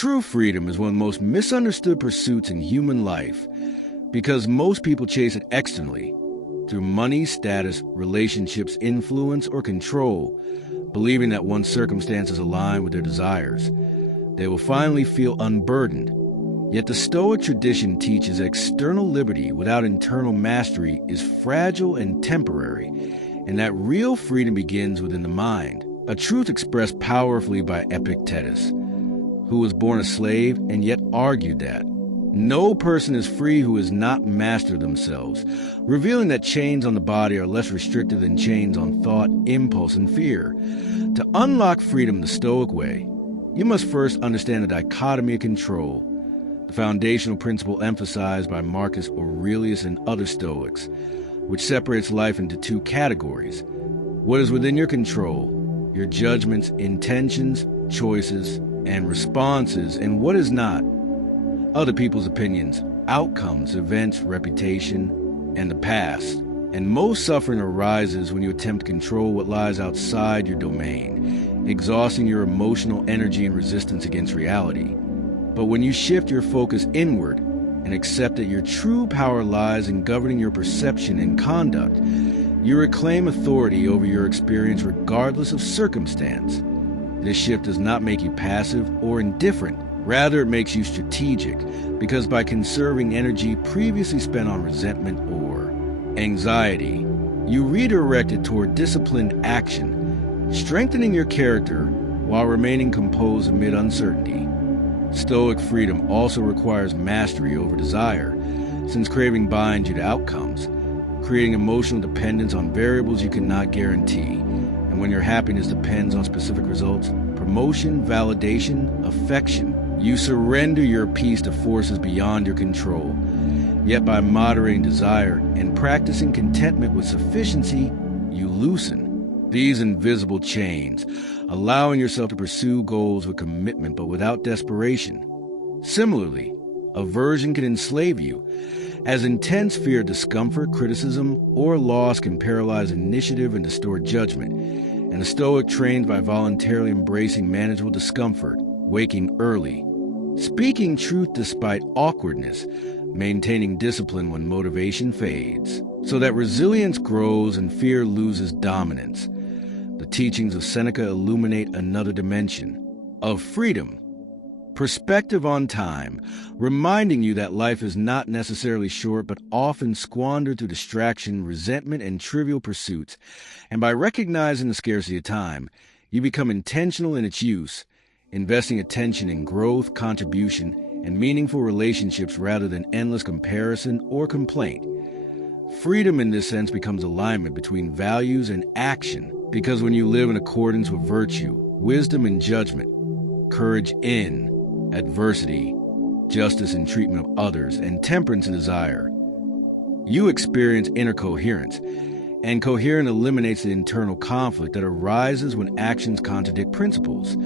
True freedom is one of the most misunderstood pursuits in human life because most people chase it externally, through money, status, relationships, influence, or control, believing that once circumstances align with their desires, they will finally feel unburdened. Yet the Stoic tradition teaches that external liberty without internal mastery is fragile and temporary, and that real freedom begins within the mind, a truth expressed powerfully by Epictetus, who was born a slave and yet argued that no person is free who has not mastered themselves, revealing that chains on the body are less restrictive than chains on thought, impulse, and fear. To unlock freedom the Stoic way, you must first understand the dichotomy of control, the foundational principle emphasized by Marcus Aurelius and other Stoics, which separates life into two categories: what is within your control, your judgments, intentions, choices, and responses, and what is not, other people's opinions, outcomes, events, reputation, and the past. And most suffering arises when you attempt to control what lies outside your domain, exhausting your emotional energy and resistance against reality. But when you shift your focus inward and accept that your true power lies in governing your perception and conduct, you reclaim authority over your experience regardless of circumstance. This shift does not make you passive or indifferent. Rather, it makes you strategic, because by conserving energy previously spent on resentment or anxiety, you redirect it toward disciplined action, strengthening your character while remaining composed amid uncertainty. Stoic freedom also requires mastery over desire, since craving binds you to outcomes, creating emotional dependence on variables you cannot guarantee. And when your happiness depends on specific results, promotion, validation, affection, you surrender your peace to forces beyond your control. Yet by moderating desire and practicing contentment with sufficiency, you loosen these invisible chains, allowing yourself to pursue goals with commitment but without desperation. Similarly, aversion can enslave you, as intense fear, discomfort, criticism, or loss can paralyze initiative and distort judgment. And the Stoic trains by voluntarily embracing manageable discomfort, waking early, speaking truth despite awkwardness, maintaining discipline when motivation fades, so that resilience grows and fear loses dominance. The teachings of Seneca illuminate another dimension of freedom, perspective on time, reminding you that life is not necessarily short but often squandered through distraction, resentment, and trivial pursuits. And by recognizing the scarcity of time, you become intentional in its use, investing attention in growth, contribution, and meaningful relationships rather than endless comparison or complaint. Freedom in this sense becomes alignment between values and action, because when you live in accordance with virtue, wisdom and judgment, courage in adversity, justice in treatment of others, and temperance in desire, you experience inner coherence, and coherence eliminates the internal conflict that arises when actions contradict principles.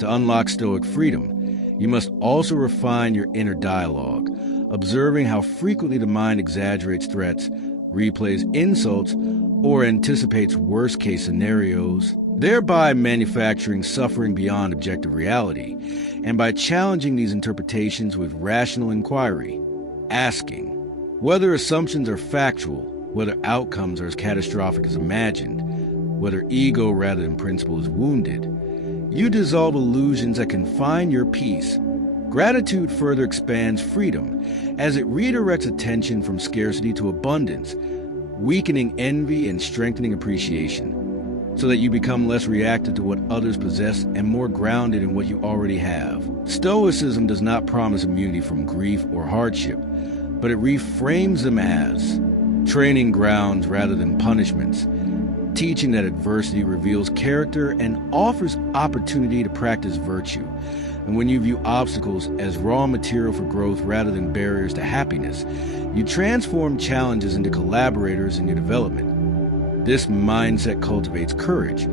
To unlock Stoic freedom, you must also refine your inner dialogue, observing how frequently the mind exaggerates threats, replays insults, or anticipates worst-case scenarios, thereby manufacturing suffering beyond objective reality. And by challenging these interpretations with rational inquiry, asking whether assumptions are factual, whether outcomes are as catastrophic as imagined, whether ego rather than principle is wounded, you dissolve illusions that confine your peace. Gratitude further expands freedom, as it redirects attention from scarcity to abundance, weakening envy and strengthening appreciation, so that you become less reactive to what others possess and more grounded in what you already have. Stoicism does not promise immunity from grief or hardship, but it reframes them as training grounds rather than punishments, teaching that adversity reveals character and offers opportunity to practice virtue. And when you view obstacles as raw material for growth rather than barriers to happiness, you transform challenges into collaborators in your development. This mindset cultivates courage,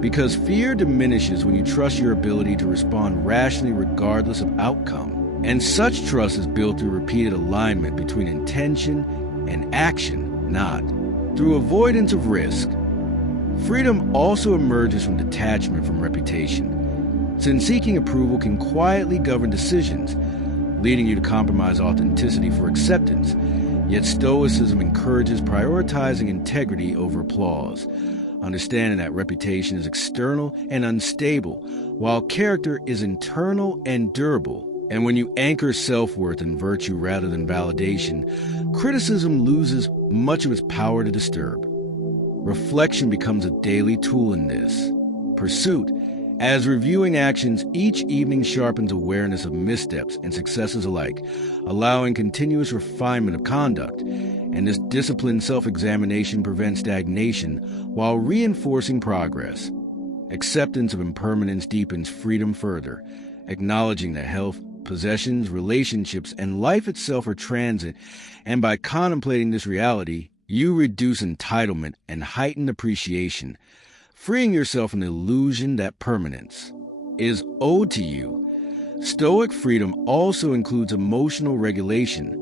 because fear diminishes when you trust your ability to respond rationally regardless of outcome. And such trust is built through repeated alignment between intention and action, not through avoidance of risk. Freedom also emerges from detachment from reputation, since seeking approval can quietly govern decisions, leading you to compromise authenticity for acceptance. Yet Stoicism encourages prioritizing integrity over applause, understanding that reputation is external and unstable, while character is internal and durable. And when you anchor self-worth in virtue rather than validation, criticism loses much of its power to disturb. Reflection becomes a daily tool in this pursuit. As reviewing actions each evening sharpens awareness of missteps and successes alike, allowing continuous refinement of conduct. And this disciplined self-examination prevents stagnation while reinforcing progress. Acceptance of impermanence deepens freedom further, acknowledging that health, possessions, relationships, and life itself are transient, and by contemplating this reality, you reduce entitlement and heighten appreciation, freeing yourself from the illusion that permanence is owed to you. Stoic freedom also includes emotional regulation,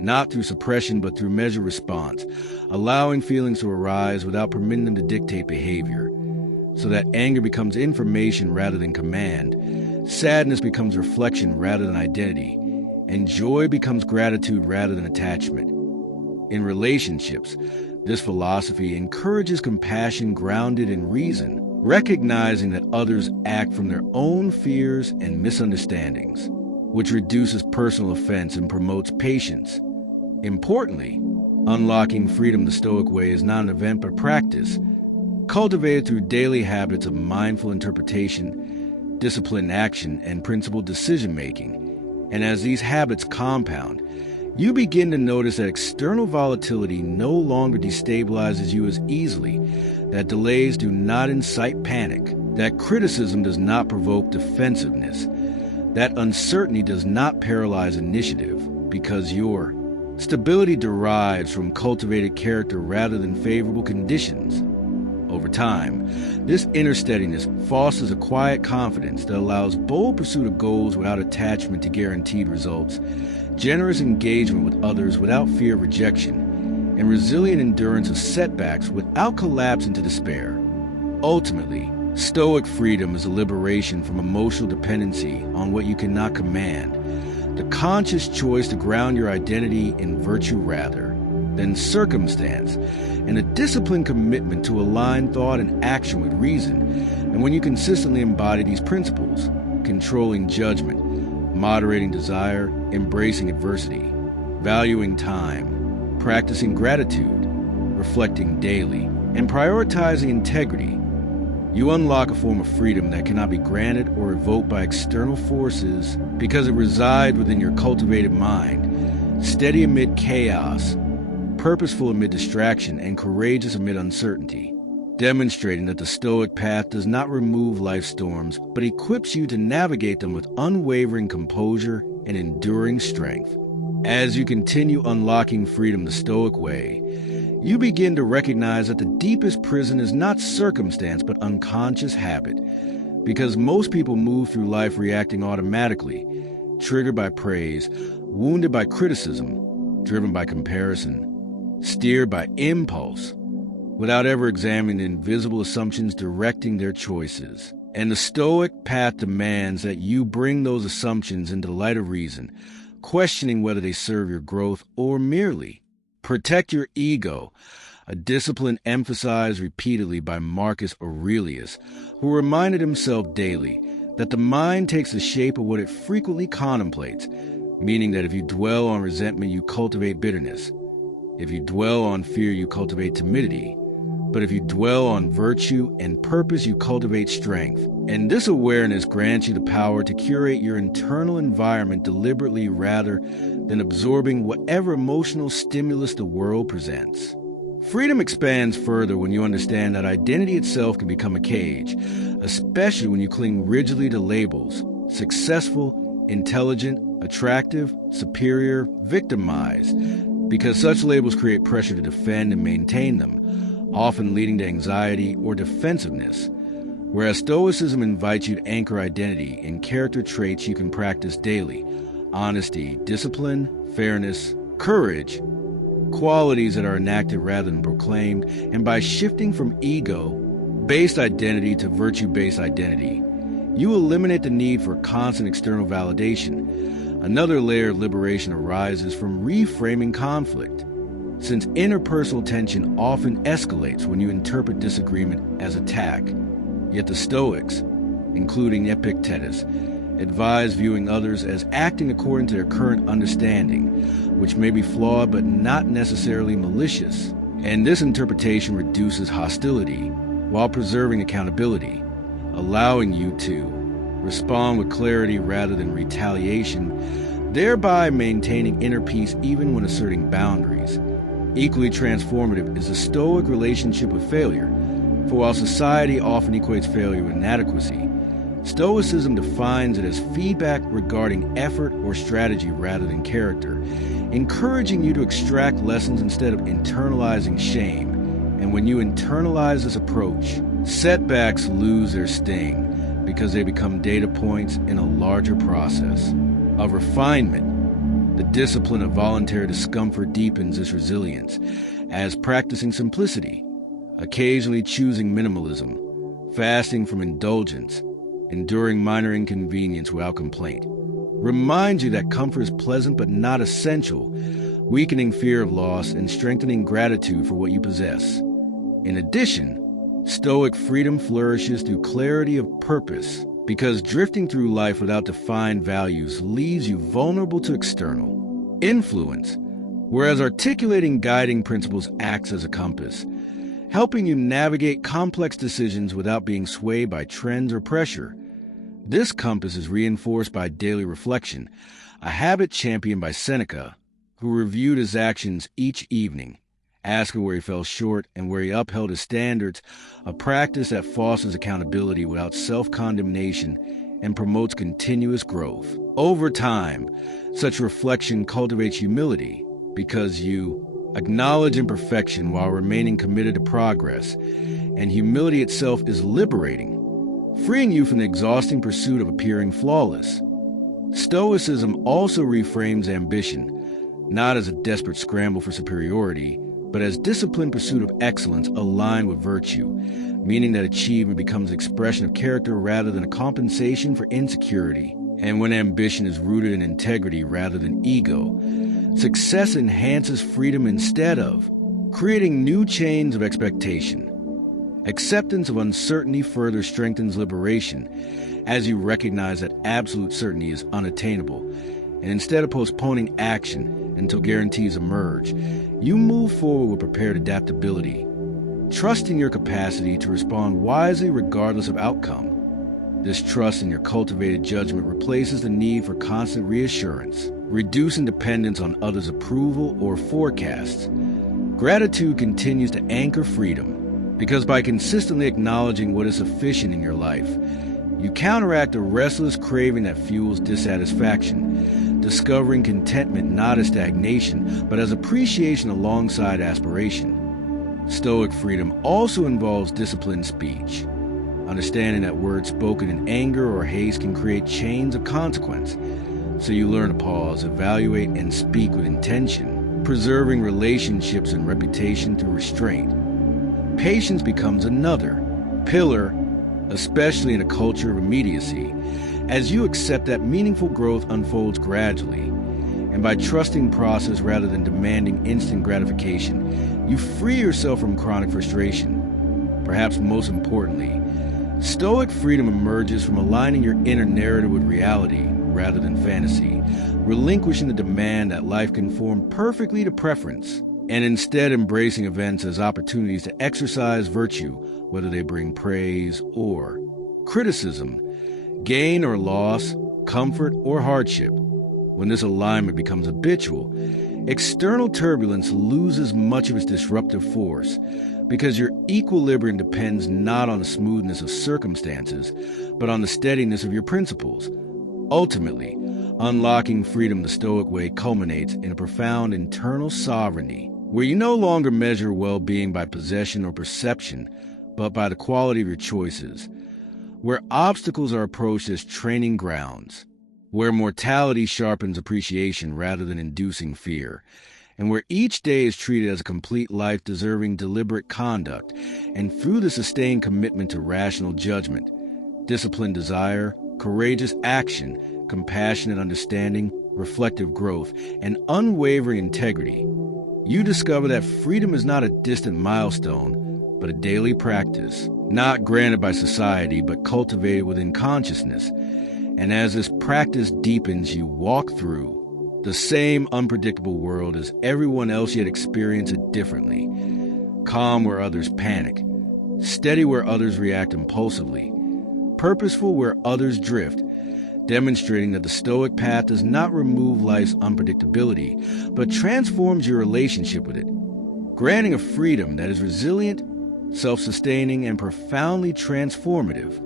not through suppression but through measured response, allowing feelings to arise without permitting them to dictate behavior, so that anger becomes information rather than command, sadness becomes reflection rather than identity, and joy becomes gratitude rather than attachment. In relationships, this philosophy encourages compassion grounded in reason, recognizing that others act from their own fears and misunderstandings, which reduces personal offense and promotes patience. Importantly, unlocking freedom the Stoic way is not an event but practice, cultivated through daily habits of mindful interpretation, disciplined action, and principled decision-making. And as these habits compound, you begin to notice that external volatility no longer destabilizes you as easily, that delays do not incite panic, that criticism does not provoke defensiveness, that uncertainty does not paralyze initiative, because your stability derives from cultivated character rather than favorable conditions. Over time, this inner steadiness fosters a quiet confidence that allows bold pursuit of goals without attachment to guaranteed results, generous engagement with others without fear of rejection, and resilient endurance of setbacks without collapse into despair. Ultimately, Stoic freedom is a liberation from emotional dependency on what you cannot command, the conscious choice to ground your identity in virtue rather than circumstance, and a disciplined commitment to align thought and action with reason. And when you consistently embody these principles, controlling judgment, moderating desire, embracing adversity, valuing time, practicing gratitude, reflecting daily, and prioritizing integrity, you unlock a form of freedom that cannot be granted or evoked by external forces because it resides within your cultivated mind, steady amid chaos, purposeful amid distraction, and courageous amid uncertainty, demonstrating that the Stoic path does not remove life's storms, but equips you to navigate them with unwavering composure and enduring strength. As you continue unlocking freedom the Stoic way, you begin to recognize that the deepest prison is not circumstance but unconscious habit, because most people move through life reacting automatically, triggered by praise, wounded by criticism, driven by comparison, steered by impulse, without ever examining the invisible assumptions directing their choices. And the Stoic path demands that you bring those assumptions into the light of reason, questioning whether they serve your growth or merely protect your ego, a discipline emphasized repeatedly by Marcus Aurelius, who reminded himself daily that the mind takes the shape of what it frequently contemplates, meaning that if you dwell on resentment, you cultivate bitterness. If you dwell on fear, you cultivate timidity. But if you dwell on virtue and purpose, you cultivate strength. And this awareness grants you the power to curate your internal environment deliberately rather than absorbing whatever emotional stimulus the world presents. Freedom expands further when you understand that identity itself can become a cage, especially when you cling rigidly to labels: successful, intelligent, attractive, superior, victimized, because such labels create pressure to defend and maintain them, often leading to anxiety or defensiveness, whereas Stoicism invites you to anchor identity in character traits you can practice daily: honesty, discipline, fairness, courage, qualities that are enacted rather than proclaimed. And by shifting from ego-based identity to virtue-based identity, You eliminate the need for constant external validation. Another layer of liberation arises from reframing conflict, since interpersonal tension often escalates when you interpret disagreement as attack. Yet the Stoics, including Epictetus, advise viewing others as acting according to their current understanding, which may be flawed but not necessarily malicious. And this interpretation reduces hostility while preserving accountability, allowing you to respond with clarity rather than retaliation, thereby maintaining inner peace even when asserting boundaries. Equally transformative is the Stoic relationship with failure, for while society often equates failure with inadequacy, Stoicism defines it as feedback regarding effort or strategy rather than character, encouraging you to extract lessons instead of internalizing shame. And when you internalize this approach, setbacks lose their sting because they become data points in a larger process of refinement. The discipline of voluntary discomfort deepens this resilience, as practicing simplicity, occasionally choosing minimalism, fasting from indulgence, enduring minor inconvenience without complaint, reminds you that comfort is pleasant but not essential, weakening fear of loss and strengthening gratitude for what you possess. In addition, Stoic freedom flourishes through clarity of purpose, because drifting through life without defined values leaves you vulnerable to external influence, whereas articulating guiding principles acts as a compass, helping you navigate complex decisions without being swayed by trends or pressure. This compass is reinforced by daily reflection, a habit championed by Seneca, who reviewed his actions each evening, asking where he fell short and where he upheld his standards, a practice that fosters accountability without self-condemnation and promotes continuous growth. Over time, such reflection cultivates humility, because you acknowledge imperfection while remaining committed to progress, and humility itself is liberating, freeing you from the exhausting pursuit of appearing flawless. Stoicism also reframes ambition, not as a desperate scramble for superiority, but as disciplined pursuit of excellence aligned with virtue, meaning that achievement becomes an expression of character rather than a compensation for insecurity. And when ambition is rooted in integrity rather than ego, success enhances freedom instead of creating new chains of expectation. Acceptance of uncertainty further strengthens liberation, as you recognize that absolute certainty is unattainable, and instead of postponing action until guarantees emerge, you move forward with prepared adaptability, trusting your capacity to respond wisely regardless of outcome. This trust in your cultivated judgment replaces the need for constant reassurance, reducing dependence on others' approval or forecasts. Gratitude continues to anchor freedom, because by consistently acknowledging what is sufficient in your life, you counteract the restless craving that fuels dissatisfaction, discovering contentment not as stagnation, but as appreciation alongside aspiration. Stoic freedom also involves disciplined speech, understanding that words spoken in anger or haste can create chains of consequence. So you learn to pause, evaluate, and speak with intention, preserving relationships and reputation through restraint. Patience becomes another pillar, especially in a culture of immediacy, as you accept that meaningful growth unfolds gradually. And by trusting process rather than demanding instant gratification, you free yourself from chronic frustration. Perhaps most importantly, Stoic freedom emerges from aligning your inner narrative with reality rather than fantasy, relinquishing the demand that life conform perfectly to preference, and instead embracing events as opportunities to exercise virtue, whether they bring praise or criticism, gain or loss, comfort or hardship. When this alignment becomes habitual, external turbulence loses much of its disruptive force, because your equilibrium depends not on the smoothness of circumstances, but on the steadiness of your principles. Ultimately, unlocking freedom the Stoic way culminates in a profound internal sovereignty, where you no longer measure well-being by possession or perception, but by the quality of your choices, where obstacles are approached as training grounds, where mortality sharpens appreciation rather than inducing fear, and where each day is treated as a complete life deserving deliberate conduct, and through the sustained commitment to rational judgment, disciplined desire, courageous action, compassionate understanding, reflective growth, and unwavering integrity, you discover that freedom is not a distant milestone, but a daily practice, not granted by society, but cultivated within consciousness. And as this practice deepens, you walk through the same unpredictable world as everyone else, yet experience it differently. Calm where others panic, steady where others react impulsively, purposeful where others drift, demonstrating that the Stoic path does not remove life's unpredictability, but transforms your relationship with it, granting a freedom that is resilient, self-sustaining, and profoundly transformative.